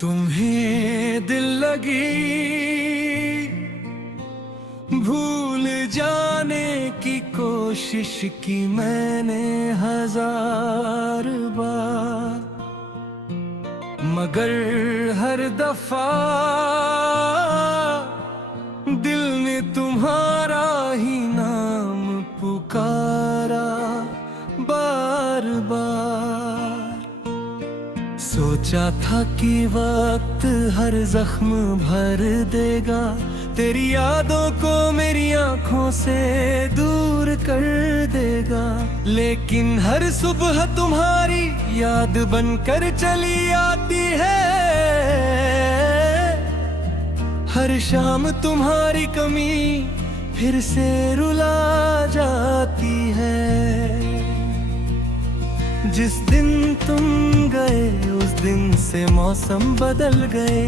तुम्हें दिल लगी भूल जाने की कोशिश की मैंने 1000 बार, मगर हर दफा दिल ने तुम्हारा ही नाम पुकारा बार बार। सोचा था कि वक्त हर जख्म भर देगा, तेरी यादों को मेरी आंखों से दूर कर देगा, लेकिन हर सुबह तुम्हारी याद बनकर चली आती है। हर शाम तुम्हारी कमी फिर से रुला जाती है। जिस दिन तुम गए उस दिन से मौसम बदल गए,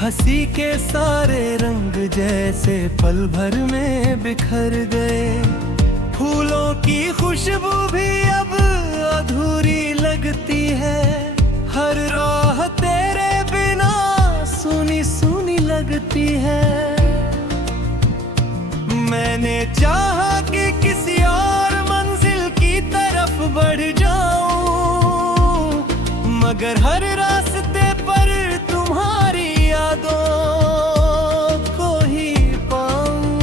हंसी के सारे रंग जैसे पल भर में बिखर गए। फूलों की खुशबू भी अब अधूरी लगती है, हर राह तेरे बिना सूनी सूनी लगती है। मैंने चाहा कि किसी और मंजिल की तरफ बढ़ जाऊं, मगर हर रास्ते पर तुम्हारी यादों को ही पाऊं।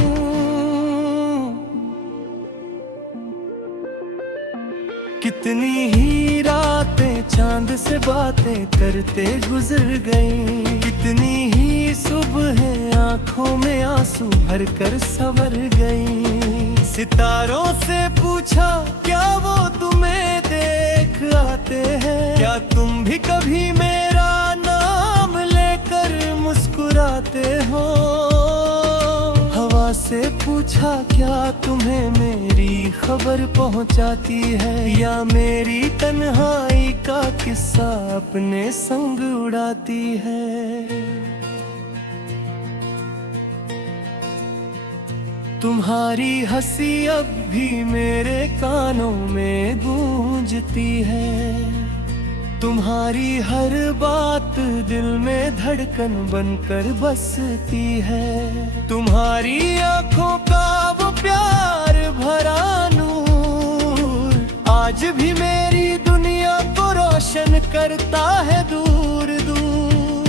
कितनी ही रातें चांद से बातें करते गुजर गईं, कितनी ही सुबह आंखों में आंसू भरकर संवर गईं। सितारों से पूछा क्या वो तुम्हें देख आते हैं, क्या तुम भी कभी मेरा नाम लेकर मुस्कुराते हो। हवा से पूछा क्या तुम्हें मेरी खबर पहुंचाती है, या मेरी तन्हाई का किस्सा अपने संग उड़ाती है। तुम्हारी हंसी अब भी मेरे कानों में गूंजती है, तुम्हारी हर बात दिल में धड़कन बनकर बसती है। तुम्हारी आंखों का वो प्यार भरा नूर आज भी मेरी दुनिया को रोशन करता है दूर दूर।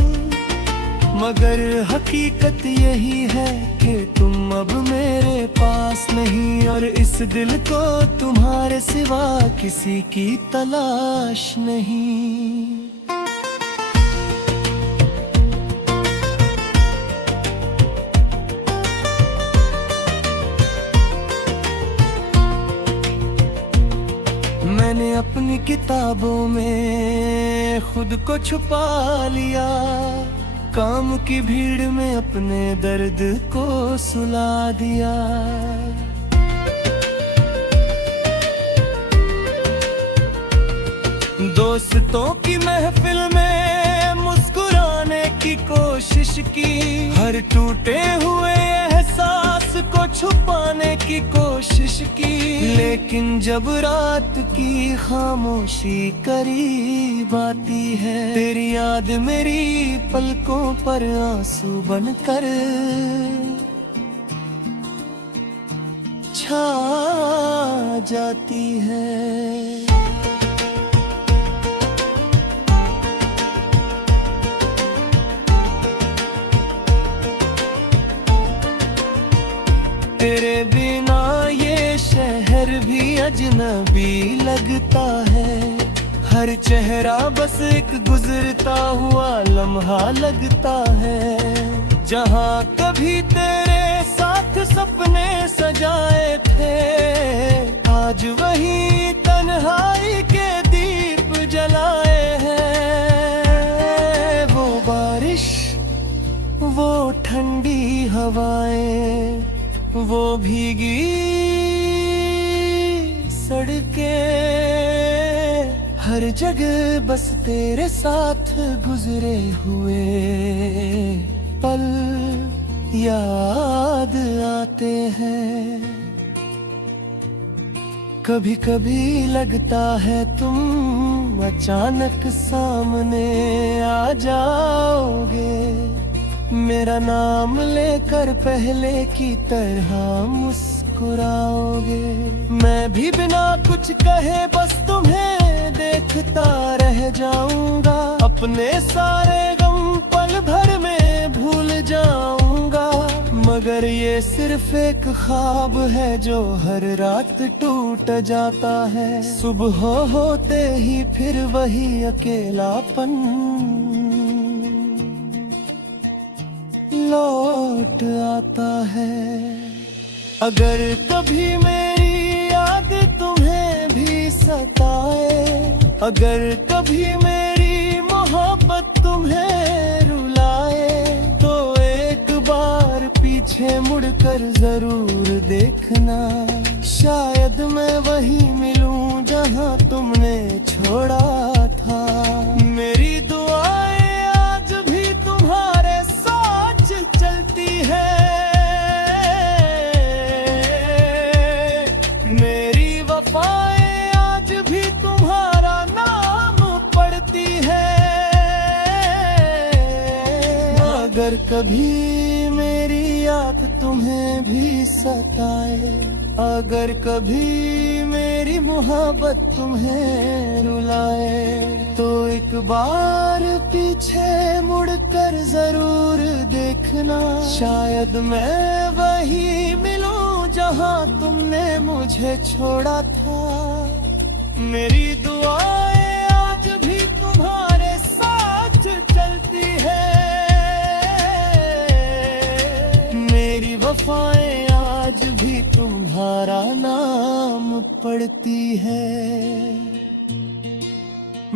मगर हकीकत यही है कि तुम अब मेरे पास नहीं, और इस दिल को तुम्हारे सिवा किसी की तलाश नहीं। मैंने अपनी किताबों में खुद को छुपा लिया, काम की भीड़ में अपने दर्द को सुला दिया। दोस्तों की महफिल में मुस्कुराने की कोशिश की, हर टूटे हुए एहसास को छुपाने की कोशिश की, लेकिन जब रात की खामोशी करीब आती है, तेरी याद मेरी पलकों पर आंसू बनकर छा जाती है। तेरे बिना ये शहर भी अजनबी लगता है, हर चेहरा बस एक गुजरता हुआ लम्हा लगता है। जहाँ कभी तेरे साथ सपने सजाए थे, आज वही तन्हाई के दीप जलाए हैं। वो बारिश, वो ठंडी हवाएं, वो भीगी सड़कें, हर जगह बस तेरे साथ गुजरे हुए पल याद आते हैं। कभी कभी लगता है तुम अचानक सामने आ जाओगे। मेरा नाम लेकर पहले की तरह मुस्कुराओगे। मैं भी बिना कुछ कहे बस तुम्हें देखता रह जाऊंगा। अपने सारे गम पल भर में भूल जाऊंगा। मगर ये सिर्फ एक ख्वाब है जो हर रात टूट जाता है। सुबह होते ही फिर वही अकेलापन लौट आता है। अगर कभी मेरी याद तुम्हें भी सताए, अगर कभी मेरी मोहब्बत तुम्हें रुलाए, तो एक बार पीछे मुड़कर जरूर देखना। शायद मैं वहीं मिलूं जहां तुमने छोड़ा था। मेरी दुआएं आज भी तुम्हारे साथ चलती है। मेरी वफाएं आज भी तुम्हारा नाम पढ़ती है। अगर कभी मेरी याद तुम्हें भी सताए, अगर कभी मेरी मोहब्बत तुम्हें रुलाए, तो एक बार पीछे मुड़कर जरूर देखना। शायद मैं वही मिलूं जहां तुमने मुझे छोड़ा था। मेरी दुआएं आज भी तुम्हारे साथ चलती है। मेरी वफाएं आज भी तुम्हारा नाम पढ़ती है।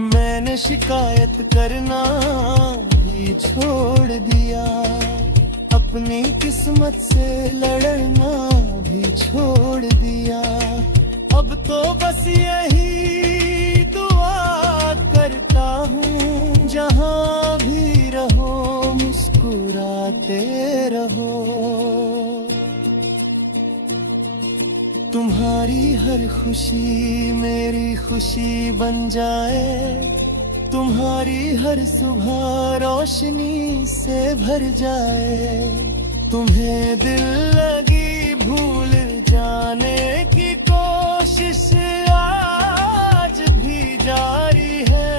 मैंने शिकायत करना भी छोड़ दिया। अपनी किस्मत से लड़ना भी छोड़ दिया। अब तो बस यही दुआ करता हूँ, जहाँ भी रहो मुस्कुराते रहो। तुम्हारी हर खुशी मेरी खुशी बन जाए। तुम्हारी हर सुबह रोशनी से भर जाए। तुम्हें दिल लगी भूल जाने की कोशिश आज भी जारी है।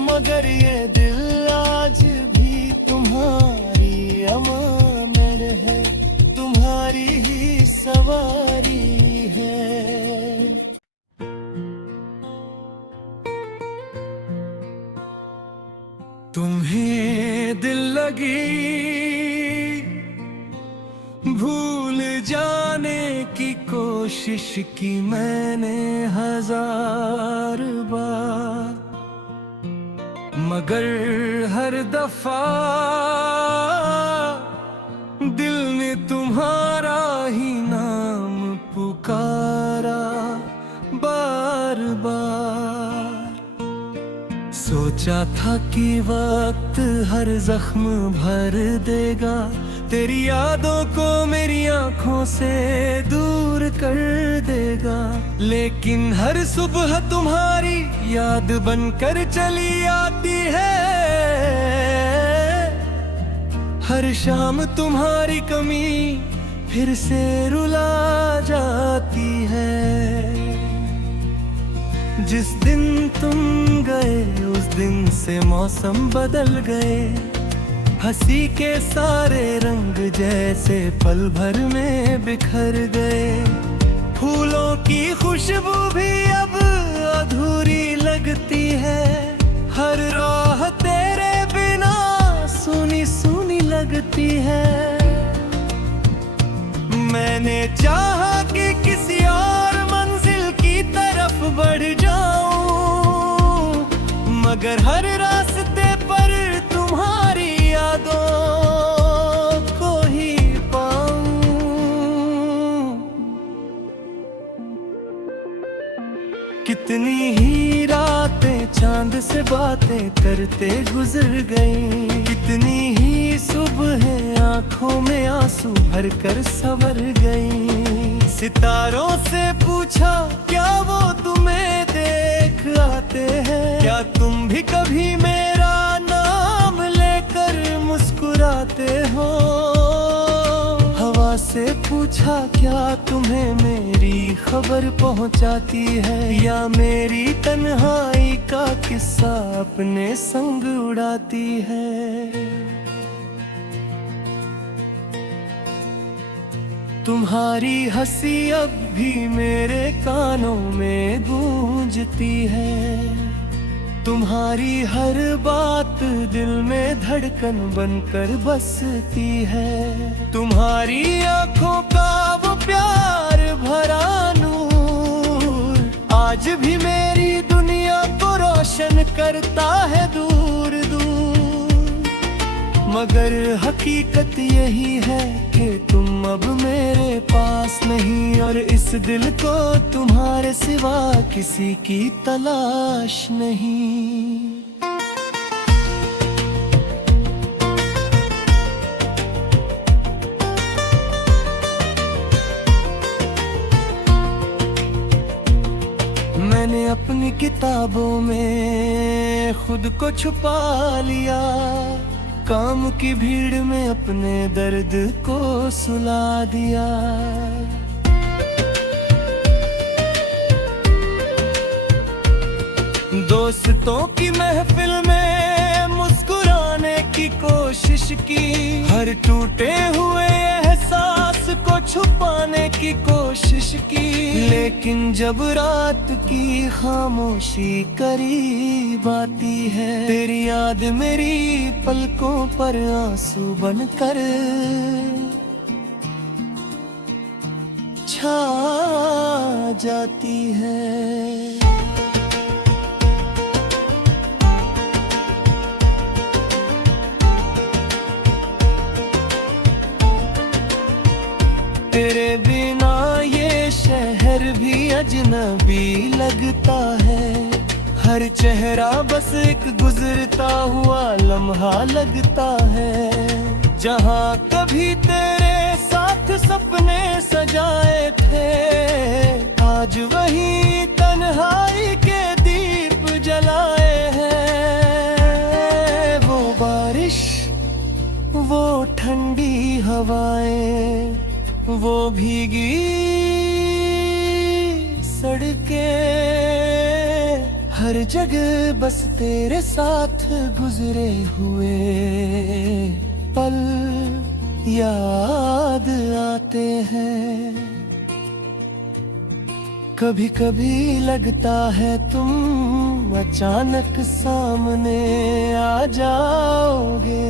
मगर ये दिल आज भी तुम्हारी अमानत है, तुम्हारी ही सवारी है। तुम्हें दिल लगी भूल जाने की कोशिश की मैंने 1000 बार, मगर हर दफा दिल ने तुम्हारा ही नाम पुकारा बार बार। सोचा था कि वक्त हर जख्म भर देगा, तेरी यादों को मेरी आंखों से दूर कर देगा। लेकिन हर सुबह तुम्हारी याद बनकर चली आती है। हर शाम तुम्हारी कमी फिर से रुला जाती है। जिस दिन तुम गए उस दिन से मौसम बदल गए। हंसी के सारे रंग जैसे पल भर में बिखर गए। फूलों की खुशबू भी अब अधूरी लगती है। हर राह तेरे बिना सुनी सुनी लगती है। मैंने चाहा कि किसी और मंजिल की तरफ बढ़ जाऊं, मगर हर रास्ते पर तुम्हारी यादों को ही पाऊं। कितनी ही रातें चांद से बातें करते गुजर गईं। कितनी ही सुबह आंखों में आंसू भर कर संवर गईं। सितारों से पूछा क्या वो तुम्हें देख आता भी कभी मेरा नाम लेकर मुस्कुराते हो। हवा से पूछा क्या तुम्हें मेरी खबर पहुंचाती है, या मेरी तन्हाई का किस्सा अपने संग उड़ाती है। तुम्हारी हंसी अब भी मेरे कानों में गूंजती है। तुम्हारी हर बात दिल में धड़कन बनकर बसती है। तुम्हारी आंखों का वो प्यार भरा नूर आज भी मेरी दुनिया को रोशन करता है दूर दूर। मगर हकीकत यही है कि तुम अब मेरे पास नहीं, और इस दिल को तुम्हारे सिवा किसी की तलाश नहीं। मैंने अपनी किताबों में खुद को छुपा लिया, काम की भीड़ में अपने दर्द को सुला दिया। दोस्तों की महफिल में मुस्कुराने की कोशिश की, हर टूटे हुए एहसास को छुपाने की कोशिश की। लेकिन जब रात की खामोशी करीब आती है, तेरी याद मेरी पलकों पर आंसू बनकर छा जाती है। तेरे बिना ये शहर भी अजनबी लगता है। हर चेहरा बस एक गुजरता हुआ लम्हा लगता है। जहाँ कभी तेरे साथ सपने सजाए थे, आज वही तन्हाई के दीप जलाए हैं। वो बारिश, वो ठंडी हवाएं, वो भीगी सड़कें, हर जगह बस तेरे साथ गुजरे हुए पल याद आते हैं। कभी कभी लगता है तुम अचानक सामने आ जाओगे,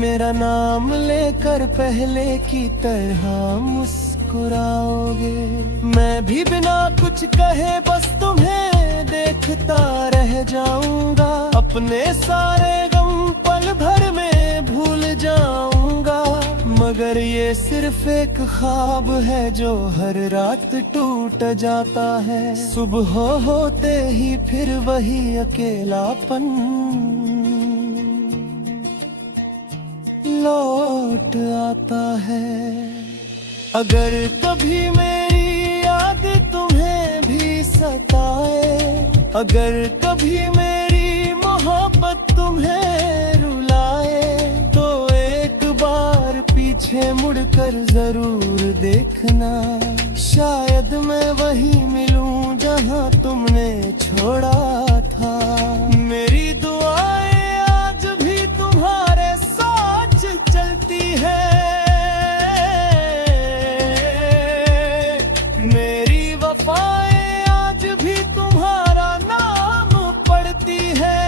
मेरा नाम लेकर पहले की तरह मुस्कुराओगे। मैं भी बिना कुछ कहे बस तुम्हें देखता रह जाऊंगा, अपने सारे गम पल भर में भूल जाऊंगा। मगर ये सिर्फ एक ख्वाब है जो हर रात टूट जाता है। सुबह होते ही फिर वही अकेलापन लौट आता है। अगर कभी मेरी याद तुम्हें भी सताए, अगर कभी मेरी मोहब्बत तुम्हें रुलाए, तो एक बार पीछे मुड़कर जरूर देखना। शायद मैं वहीं मिलूं जहां तुमने छोड़ा था। मेरी दुआएं आज भी तुम्हारे साथ चलती है, मेरी वफाएं आज भी तुम्हारा नाम पढ़ती है।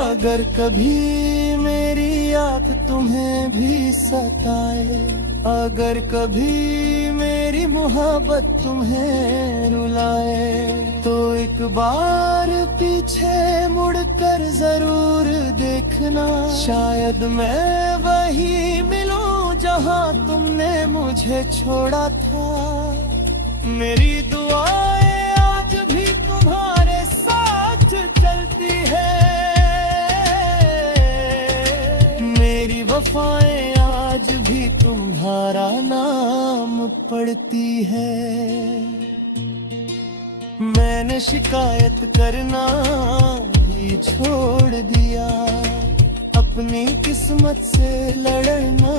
अगर कभी मेरी याद तुम्हें भी सताए, अगर कभी मेरी मोहब्बत तुम्हें रुलाए, तो एक बार पीछे मुड़कर जरूर देखना। शायद मैं वही मिलूं जहां तुमने मुझे छोड़ा था। मेरी दुआएं आज भी तुम्हारे साथ चलती है, मेरी वफाएं आज भी तुम्हारा नाम पढ़ती है। मैं मैंने शिकायत करना ही छोड़ दिया, अपनी किस्मत से लड़ना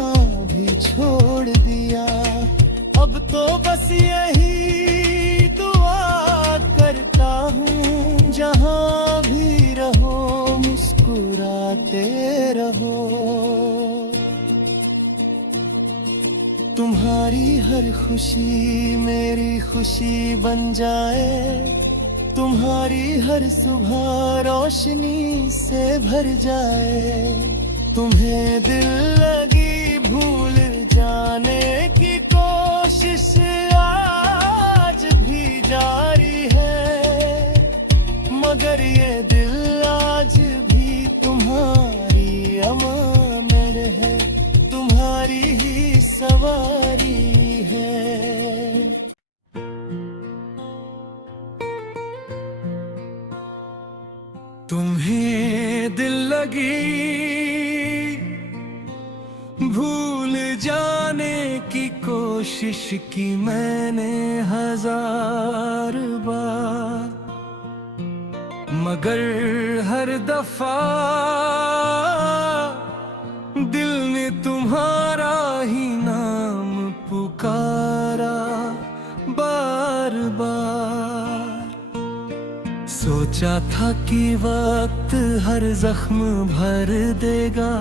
भी छोड़ दिया। अब तो बस यही दुआ करता हूँ, जहाँ भी रहो मुस्कुराते रहो। तुम्हारी हर खुशी मेरी खुशी बन जाए, तुम्हारी हर सुबह रोशनी से भर जाए। तुम्हें दिल लगी भूल जाने की कोशिश आज भी जारी है, मगर ये दिल आज भी तुम्हारी अमानत है, तुम्हारी ही सवारी है। तुम्हें दिल लगी भूल जाने की कोशिश की मैंने 1000 बार, मगर हर दफा दिल ने तुम्हारा ही नाम पुकारा बार बार। सोचा था कि वक्त हर जख्म भर देगा,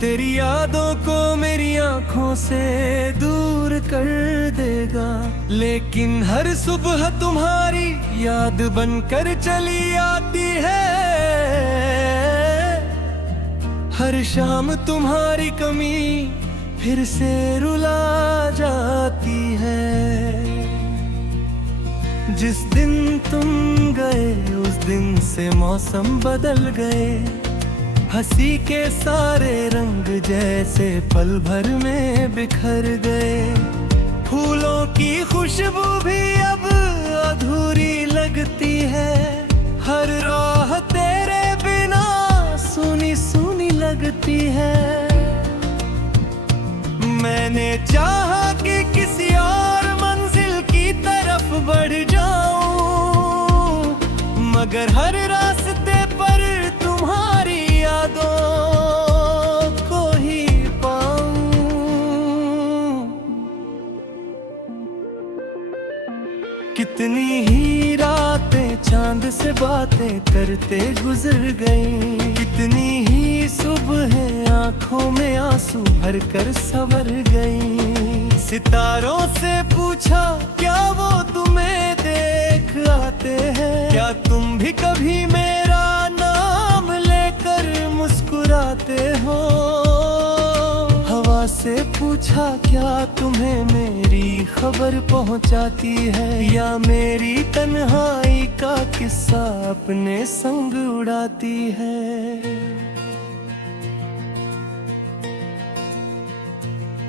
तेरी यादों को मेरी आंखों से दूर कर देगा, लेकिन हर सुबह तुम्हारी याद बनकर चली आती है। हर शाम तुम्हारी कमी फिर से रुला जाती है। जिस दिन तुम गए उस दिन से मौसम बदल गए, हंसी के सारे रंग जैसे पल भर में बिखर गए। फूलों की खुशबू भी अब अधूरी लगती है, हर राह तेरे बिना सूनी सूनी लगती है। मैंने चाहा कि किसी और मंजिल की तरफ बढ़ जाऊं, मगर हर रास्ते पर तुम्हारी यादों को ही पाऊं। कितनी ही रातें चांद से बातें करते गुजर गईं, कितनी ही सुबह आंखों में आंसू भर कर संवर गईं। सितारों से पूछा क्या वो तुम्हें देख आते हैं, क्या तुम भी कभी मेरा नाम लेकर मुस्कुराते हो। हवा से पूछा क्या तुम्हें मेरी खबर पहुंचाती है, या मेरी तन्हाई का किस्सा अपने संग उड़ाती है।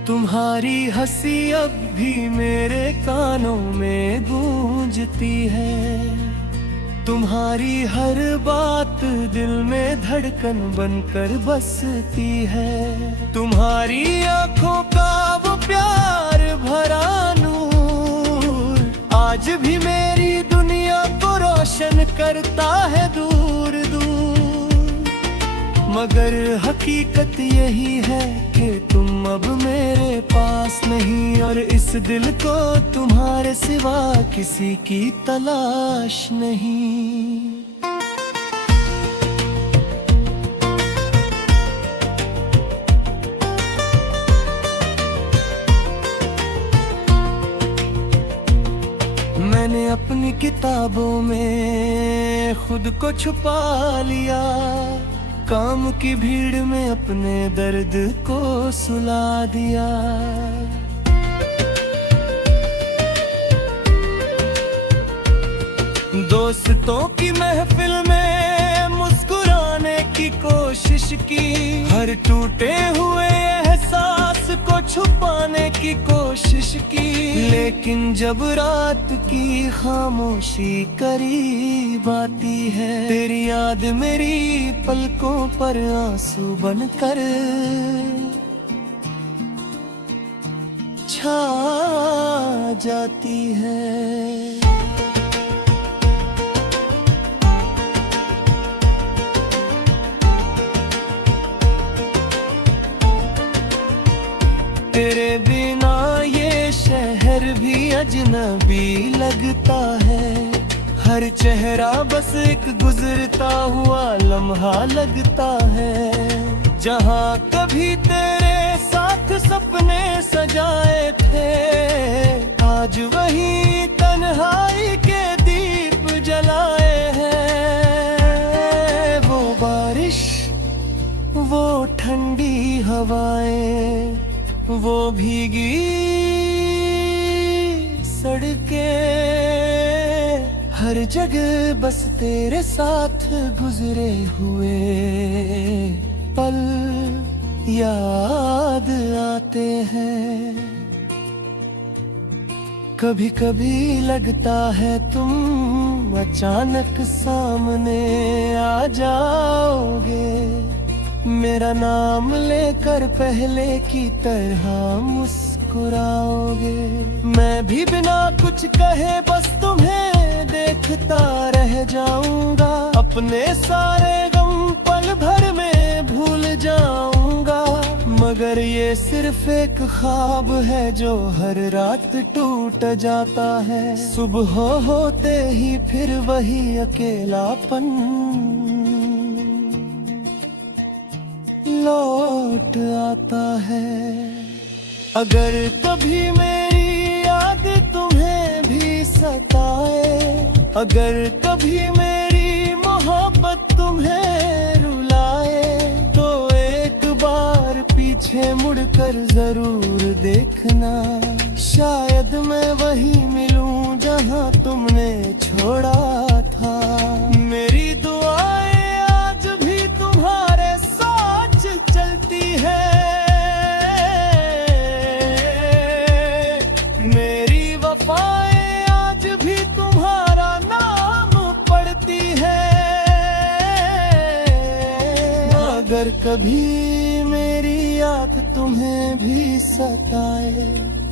तुम्हारी हंसी अब भी मेरे कानों में गूंजती है, तुम्हारी हर बात दिल में धड़कन बनकर बसती है। तुम्हारी आंखों का वो प्यार भरा नूर आज भी मेरी दुनिया को रोशन करता है दूर दूर। मगर हकीकत यही है कि तुम अब मेरे पास नहीं, और इस दिल को तुम्हारे सिवा किसी की तलाश नहीं। मैंने अपनी किताबों में खुद को छुपा लिया, काम की भीड़ में अपने दर्द को सुला दिया। दोस्तों की महफिल में मुस्कुराने की कोशिश की, हर टूटे हुए एहसास को छुपाने की कोशिश की, लेकिन जब रात की खामोशी करीब आती है, तेरी याद मेरी पलकों पर आंसू बनकर छा जाती है। तेरे बिना ये शहर भी अजनबी लगता है। हर चेहरा बस एक गुजरता हुआ लम्हा लगता है। जहाँ कभी तेरे साथ सपने सजाए थे, आज वही तन्हाई के दीप जलाए हैं। वो बारिश, वो ठंडी हवाएं, वो भीगी सड़कें, हर जगह बस तेरे साथ गुजरे हुए पल याद आते हैं। कभी कभी लगता है तुम अचानक सामने आ जाओगे, मेरा नाम लेकर पहले की तरह मुस्कुराओगे। मैं भी बिना कुछ कहे बस तुम्हें देखता रह जाऊंगा, अपने सारे गम पल भर में भूल जाऊंगा। मगर ये सिर्फ एक ख्वाब है जो हर रात टूट जाता है। सुबह होते ही फिर वही अकेलापन लौट आता है। अगर कभी मेरी याद तुम्हें भी सताए, अगर कभी मेरी मोहब्बत तुम्हें रुलाए, तो एक बार पीछे मुड़कर जरूर देखना। शायद मैं वही मिलूं जहां तुमने छोड़ा था। मेरी दुआएं आज भी तुम्हारे साथ चलती है, मेरी वफाएं आज भी तुम्हारा नाम पढ़ती है। अगर कभी मेरी याद तुम्हें भी सताए,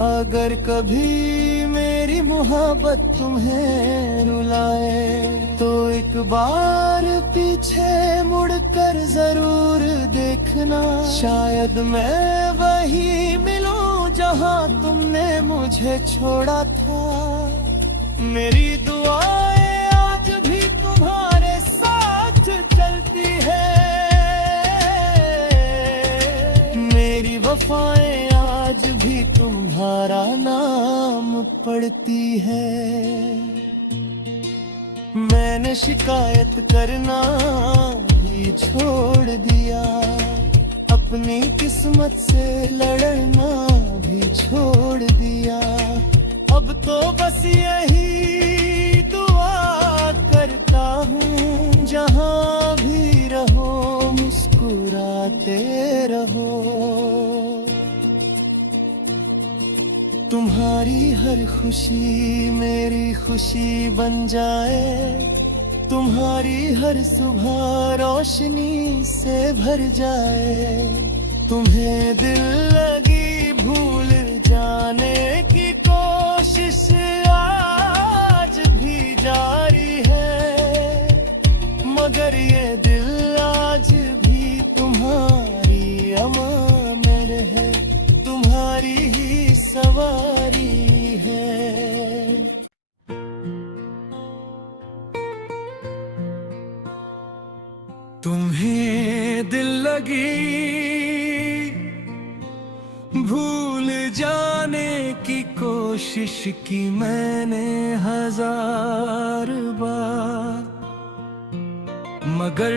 अगर कभी मेरी मोहब्बत तुम्हें रुलाए, तो एक बार पीछे मुड़कर जरूर देखना। शायद मैं वही मिलूं जहां तुमने मुझे छोड़ा था। मेरी दुआएं आज भी तुम्हारे साथ चलती है, मेरी वफाएं आज भी तुम्हारा नाम पढ़ती है। मैंने शिकायत करना भी छोड़ दिया, अपनी किस्मत से लड़ना भी छोड़ दिया। अब तो बस यही दुआ करता हूँ, जहाँ भी रहो मुस्कुराते रहो। तुम्हारी हर खुशी मेरी खुशी बन जाए, तुम्हारी हर सुबह रोशनी से भर जाए। तुम्हें दिल लगी भूल जाने की कोशिश आज भी जारी है, मगर ये दिल आज भी तुम्हारी अमान में है, तुम्हारी ही सवारी है। तुम्हें दिल लगी भूल जाने की कोशिश की मैंने 1000 बार, मगर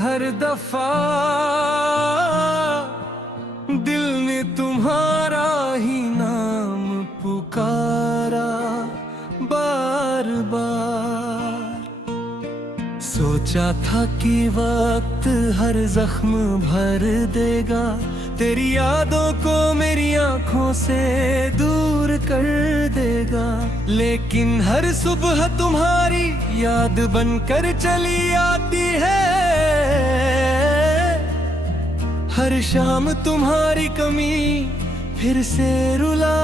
हर दफा दिल ने तुम्हारा ही नाम पुकारा बार बार। सोचा था कि वक्त हर जख्म भर देगा, तेरी यादों को मेरी आंखों से दूर कर देगा। लेकिन हर सुबह तुम्हारी याद बनकर चली आती है, हर शाम तुम्हारी कमी फिर से रुला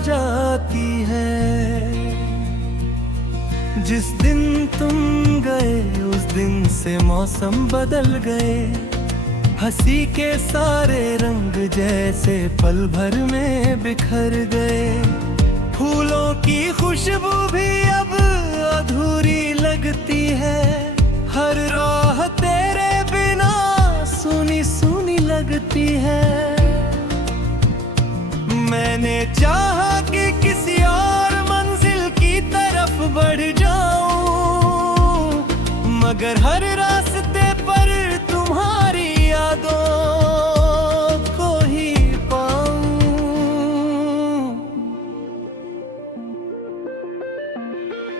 जाती है। जिस दिन तुम गए उस दिन से मौसम बदल गए, हंसी के सारे रंग जैसे पल भर में बिखर गए। फूलों की खुशबू भी अब अधूरी लगती है। हर राह तेरे बिना सुनी सुनी लगती है। मैंने चाहा कि किसी और मंजिल की तरफ बढ़ जाऊं, मगर हर रास्ते पर तुम्हारी यादों को ही पाऊं।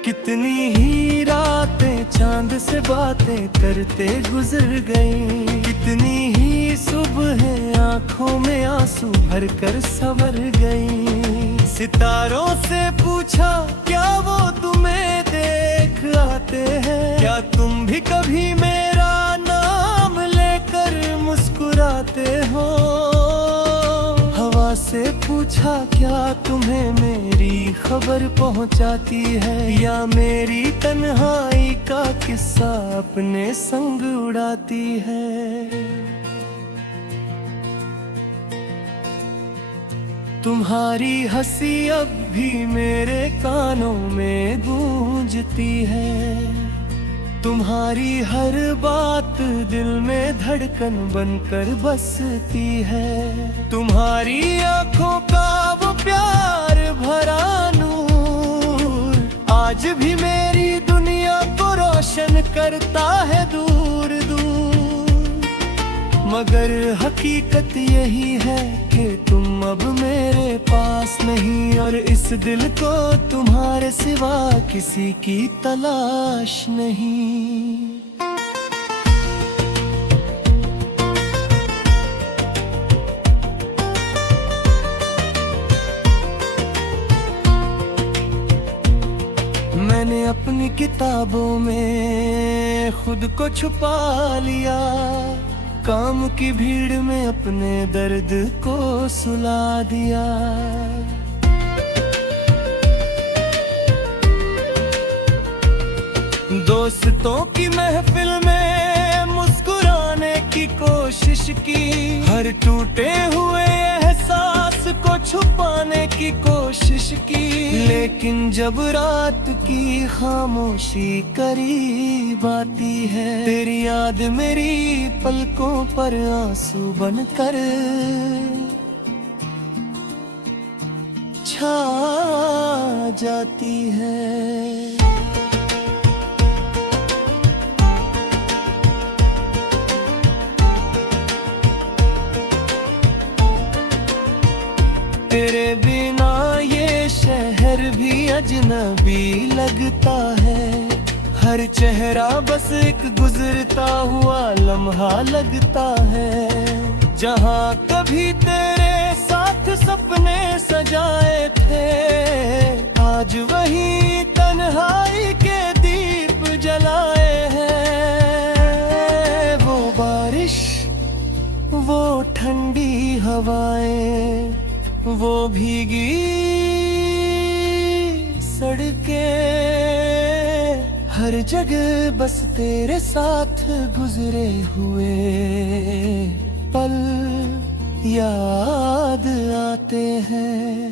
कितनी ही रातें चांद से बातें करते गुजर गईं, कितनी ही सुबह आंखों में आंसू भर कर संवर गईं। सितारों से पूछा क्या वो तुम्हें देख आते हैं, क्या तुम भी कभी मेरा नाम लेकर मुस्कुराते हो। हवा से पूछा क्या तुम्हें मेरी खबर पहुंचाती है, या मेरी तन्हाई का किस्सा अपने संग उड़ाती है। तुम्हारी हंसी अब भी मेरे कानों में गूंजती है। तुम्हारी हर बात दिल में धड़कन बनकर बसती है। तुम्हारी आंखों का वो प्यार भरा नूर आज भी मेरी दुनिया को रोशन करता है दूर दूर। मगर हकीकत यही है कि तुम अब मेरे पास नहीं, और इस दिल को तुम्हारे सिवा किसी की तलाश नहीं। मैंने अपनी किताबों में खुद को छुपा लिया, काम की भीड़ में अपने दर्द को सुला दिया। दोस्तों की महफिल में मुस्कुराने की कोशिश की, हर टूटे हुए एहसास को छुपाने की कोशिश की। लेकिन जब रात की खामोशी करीब आती है, तेरी याद मेरी पलकों पर आंसू बनकर छा जाती है। तेरे बिना ये शहर भी अजनबी लगता है। हर चेहरा बस एक गुजरता हुआ लम्हा लगता है। जहाँ कभी तेरे साथ सपने सजाए थे, आज वही तन्हाई के दीप जलाए हैं। वो बारिश, वो ठंडी हवाएं, वो भीगी सड़कें, हर जगह बस तेरे साथ गुजरे हुए पल याद आते हैं।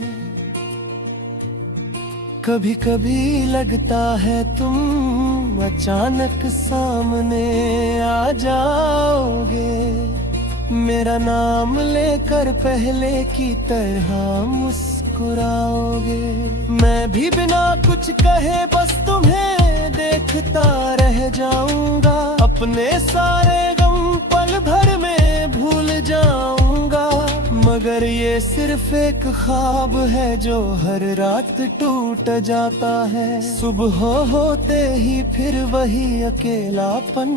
कभी कभी लगता है तुम अचानक सामने आ जाओगे, मेरा नाम लेकर पहले की तरह मुस्कुराओगे। मैं भी बिना कुछ कहे बस तुम्हें देखता रह जाऊंगा, अपने सारे गम पल भर में भूल जाऊंगा। मगर ये सिर्फ एक ख्वाब है जो हर रात टूट जाता है। सुबह होते ही फिर वही अकेलापन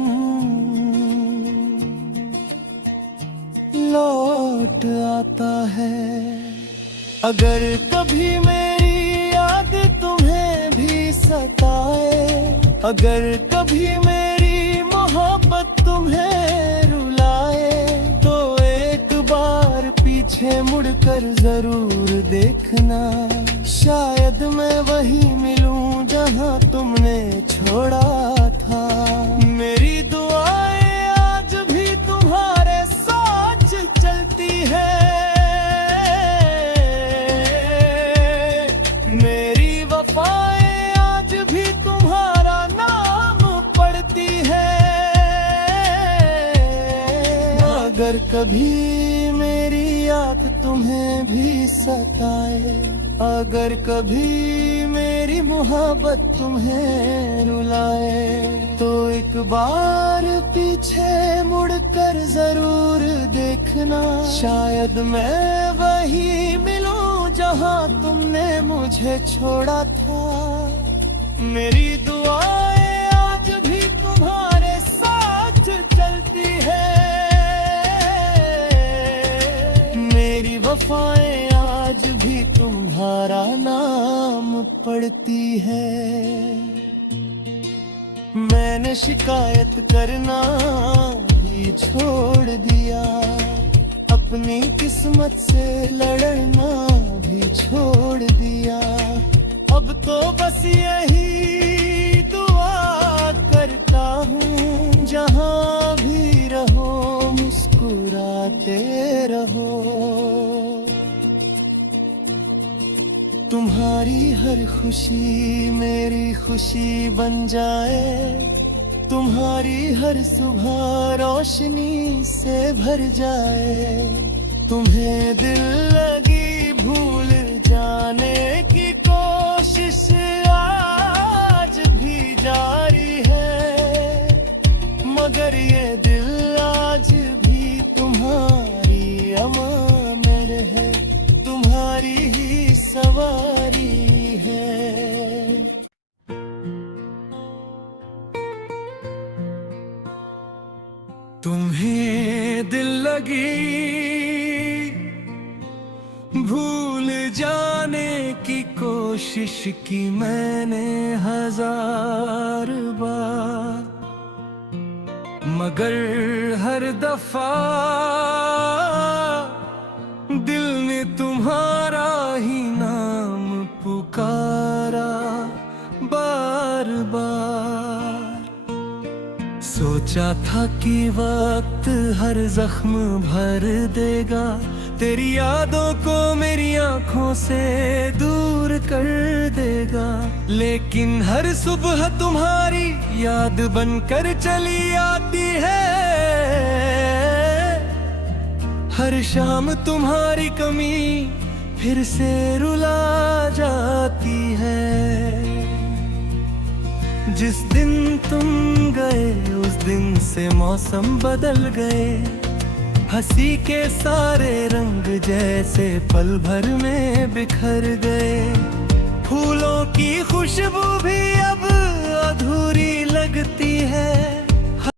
लौट आता है। अगर कभी मेरी याद तुम्हें भी सताए, अगर कभी मेरी मोहब्बत तुम्हें रुलाए, तो एक बार पीछे मुड़कर जरूर देखना, शायद मैं वहीं मिलूं जहां तुमने छोड़ा था। मेरी दुआएं आज भी तुम्हारे अगर कभी मेरी याद तुम्हें भी सताए, अगर कभी मेरी मोहब्बत तुम्हें रुलाए, तो एक बार पीछे मुड़कर जरूर देखना, शायद मैं वही मिलूं जहां तुमने मुझे छोड़ा था। मेरी दुआएं आज भी तुम्हारे साथ चलती है, मेरी वफाएं आज भी तुम्हारा नाम पढ़ती है। मैंने शिकायत करना भी छोड़ दिया, अपनी किस्मत से लड़ना भी छोड़ दिया। अब तो बस यही दुआ करता हूँ, जहाँ भी रहो मुस्कुराते रहो। तुम्हारी हर खुशी मेरी खुशी बन जाए, तुम्हारी हर सुबह रोशनी से भर जाए। तुम्हें दिल लगी भूल जाने की कोशिश आज भी जारी है, मगर ये दिल आज भी तुम्हारी अमानत है, तुम्हारी ही सवारी है। तुम्हें दिल लगी भूल जाने की कोशिश की मैंने 1000 बार, मगर हर दफा दिल ने तुम्हारा ही नाम पुकारा बार बार। सोचा था कि वक्त हर जख्म भर देगा, तेरी यादों को मेरी आंखों से दूर कर देगा, लेकिन हर सुबह तुम्हारी याद बनकर चली आती है। हर शाम तुम्हारी कमी फिर से रुला जाती है। जिस दिन तुम गए उस दिन से मौसम बदल गए, हंसी के सारे रंग जैसे पल भर में बिखर गए। फूलों की खुशबू भी